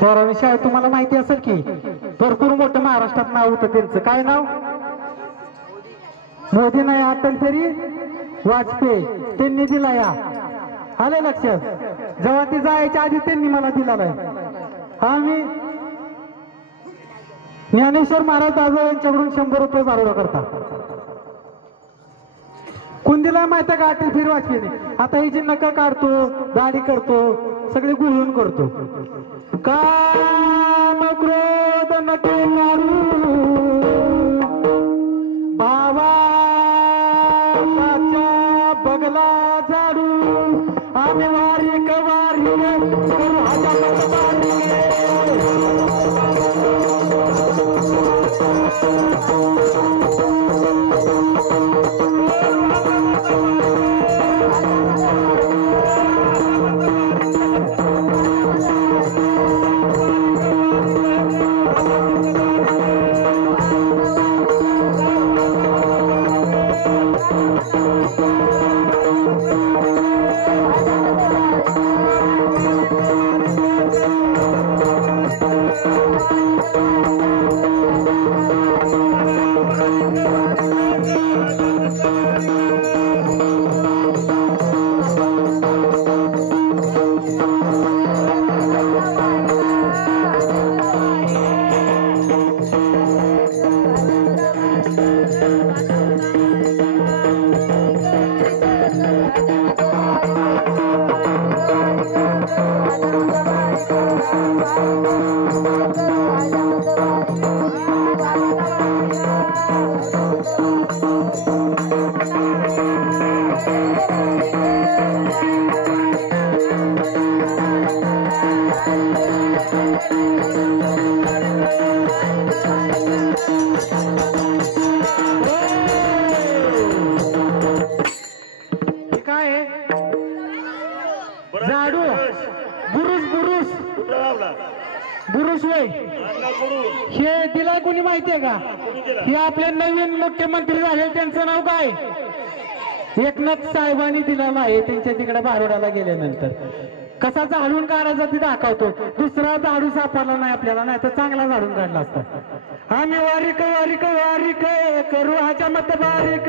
स्वरावी शाळेत तुम्हाला माहिती असेल की भरपूर मोठं महाराष्ट्रात नाव होतं त्यांचं. काय नाव? मोदी नाही, अटल बिहारी वाजपेयी. त्यांनी दिला या. आले लक्षात? जेव्हा ती जायच्या आधी त्यांनी मला दिलेला आहे. आम्ही ज्ञानेश्वर महाराज दादा यांच्याकडून 100 रुपये बारोडा करता. कोण दिला माहिती का? अटल बिहारी वाजपेयी. आता ही जी नका काढतो, दाढी करतो, सगळे गुळून करतो. काम क्रोध नको मारू भावाच्या बगला झाडू. आम्ही वारी कवारी करू हे दिला कोणी माहितीये का? हे आपले नवीन मुख्यमंत्री झाले, त्यांचं नाव काय? एकनाथ साहेबांनी दिलेला आहे. त्यांच्या तिकडे बारोडाला गेल्यानंतर कसा झाडून काढायचा ते दाखवतो. दुसरा झाडू सापडला नाही आपल्याला, नाही तर चांगला झाडून काढला असता. आम्ही वारीक वारीक वारीक करू ह्याच्या मत बारीक.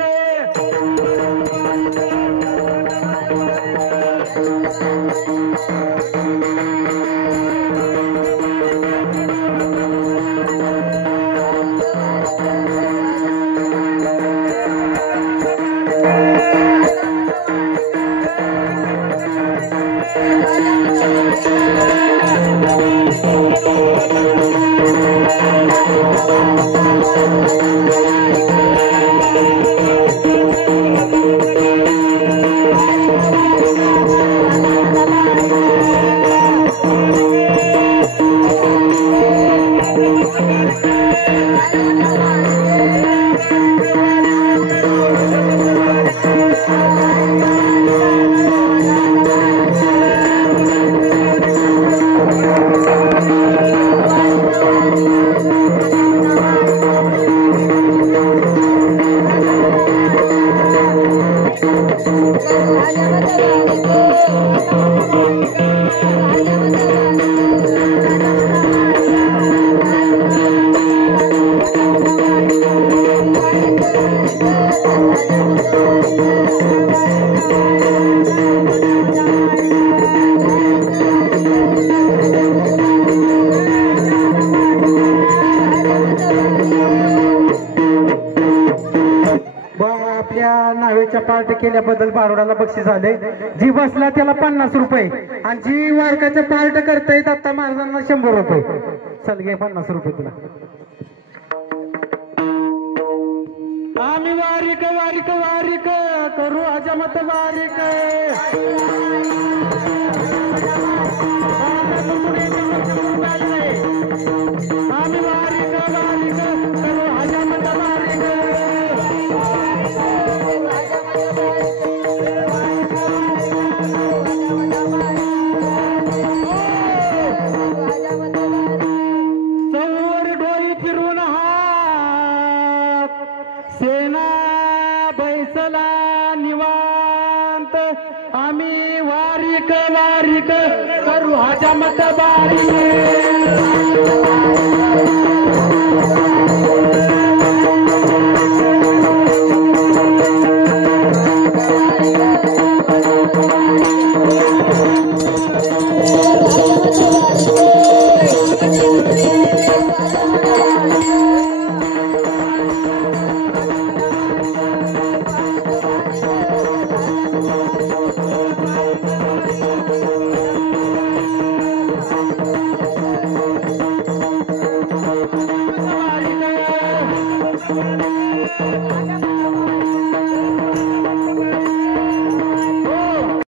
पार्ट केल्याबद्दल बारोडाला बक्षीस आले. जी बसला त्याला 50 रुपये आणि जी वारकाचं पार्ट करताय दत्ता महाराजांना 100 रुपये. चल घे 50 रुपये तुला. आम्ही वारीक वारीक वारीक करू अजमत वारीक. आम्ही वारीक वारीक करू अजमत वारीक. सेना बैसला निवांत आम्ही वारीक वारीक करू हजमत बारी.